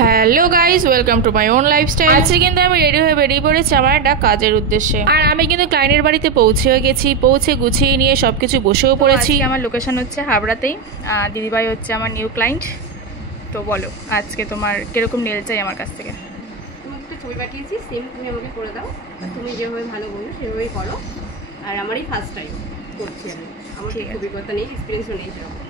Hello guys, welcome to my own lifestyle. আজকে কিন্তু আমি রেডি হয়ে বেরিয়ে পড়েছি আমার একটা কাজের উদ্দেশ্যে। আর আমি কিন্তু ক্লায়েন্টের বাড়িতে পৌঁছেও গেছি, পৌঁছে গুছিয়ে নিয়ে সবকিছু বসেও পড়েছি। আমার লোকেশন হচ্ছে হাবড়াতেই, দিদিভাই হচ্ছে আমার নিউ ক্লায়েন্ট। তো বলো আজকে তোমার কিরকম নেল চাই আমার কাছ থেকে? তোমাকে একটা ছবি পাঠিয়েছি, সেম তুমি আমাকে করে দাও। তুমি যেভাবে ভালো বলো সেভাবেই করো। আর আমারই ফার্স্ট টাইম করছি আমি, আমার ঠিক অভিজ্ঞতা নেই, এক্সপিরিয়েন্সও নেই সেরকম।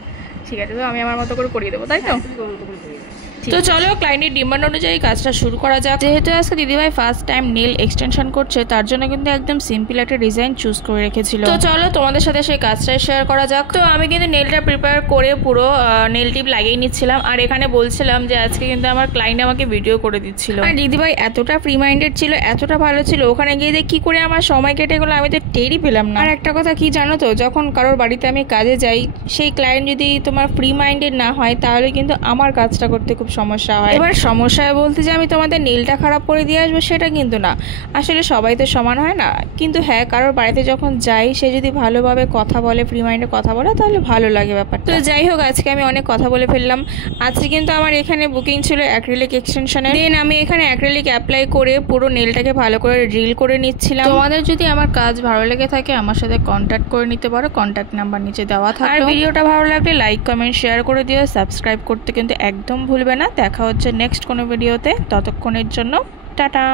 ঠিক আছে, তো আমি আমার মতো করে করিয়ে দেবো, তাই তো? তুমি তোমার মতো করে করিয়ে দাও। তো চলো ক্লায়েন্টের ডিমান্ড অনুযায়ী কাজটা শুরু করা যাক। যেহেতু আজকে দিদিভাই ফার্স্ট টাইম নেল এক্সটেনশন করছে, তার জন্য কিন্তু একদম সিম্পল একটা ডিজাইন চুজ করে রেখেছিল। তো চলো তোমাদের সাথে সেই কাজটাই শেয়ার করা যাক। তো আমি কিন্তু নেলটা প্রিপেয়ার করে পুরো নেল টিপ লাগিয়ে নিচ্ছিলাম, আর এখানে বলছিলাম যে আজকে কিন্তু আমার ক্লায়েন্ট আমাকে ভিডিও করে দিচ্ছিল। আর দিদিভাই এতটা ফ্রি মাইন্ডেড ছিল, এতটা ভালো ছিল, ওখানে গিয়ে কি করে আমার সময় কেটে গেলো আমি তো টেরই পেলাম না। আর একটা কথা কি জানো তো, যখন কারোর বাড়িতে আমি কাজে যাই, সেই ক্লায়েন্ট যদি তোমার ফ্রি মাইন্ডেড না হয়, তাহলে কিন্তু আমার কাজটা করতে খুব সমস্যা হয়। এবার সমস্যা বলতে যে আমি তোমাদের নীলটা খারাপ করে দিয়ে আসবো সেটা কিন্তু না, আসলে সবাই তো সমান হয় না। কিন্তু হ্যাঁ, কারোর বাড়িতে যখন যাই, সে যদি ভালোভাবে কথা বলে, ফ্রি মাইন্ডে কথা বলে, তাহলে ভালো লাগে ব্যাপারটা। তো যাই হোক, আজকে আমি অনেক কথা বলে ফেললাম। আজকে কিন্তু আমার এখানে বুকিং ছিল অ্যাক্রিলিক এক্সটেনশনে। দেন আমি এখানে অ্যাক্রিলিক অ্যাপ্লাই করে পুরো নেলটাকে ভালো করে ড্রিল করে নিচ্ছিলাম। তোমাদের যদি আমার কাজ ভালো লেগে থাকে, আমার সাথে কন্ট্যাক্ট করে নিতে পারো, কন্ট্যাক্ট নাম্বার নিচে দেওয়া থাকে। আর ভিডিওটা ভালো লাগলে লাইক, কমেন্ট, শেয়ার করে দিও, সাবস্ক্রাইব করতে কিন্তু একদম ভুলবে না। দেখা হচ্ছে নেক্সট কোনো ভিডিওতে, ততক্ষণের জন্য টাটা।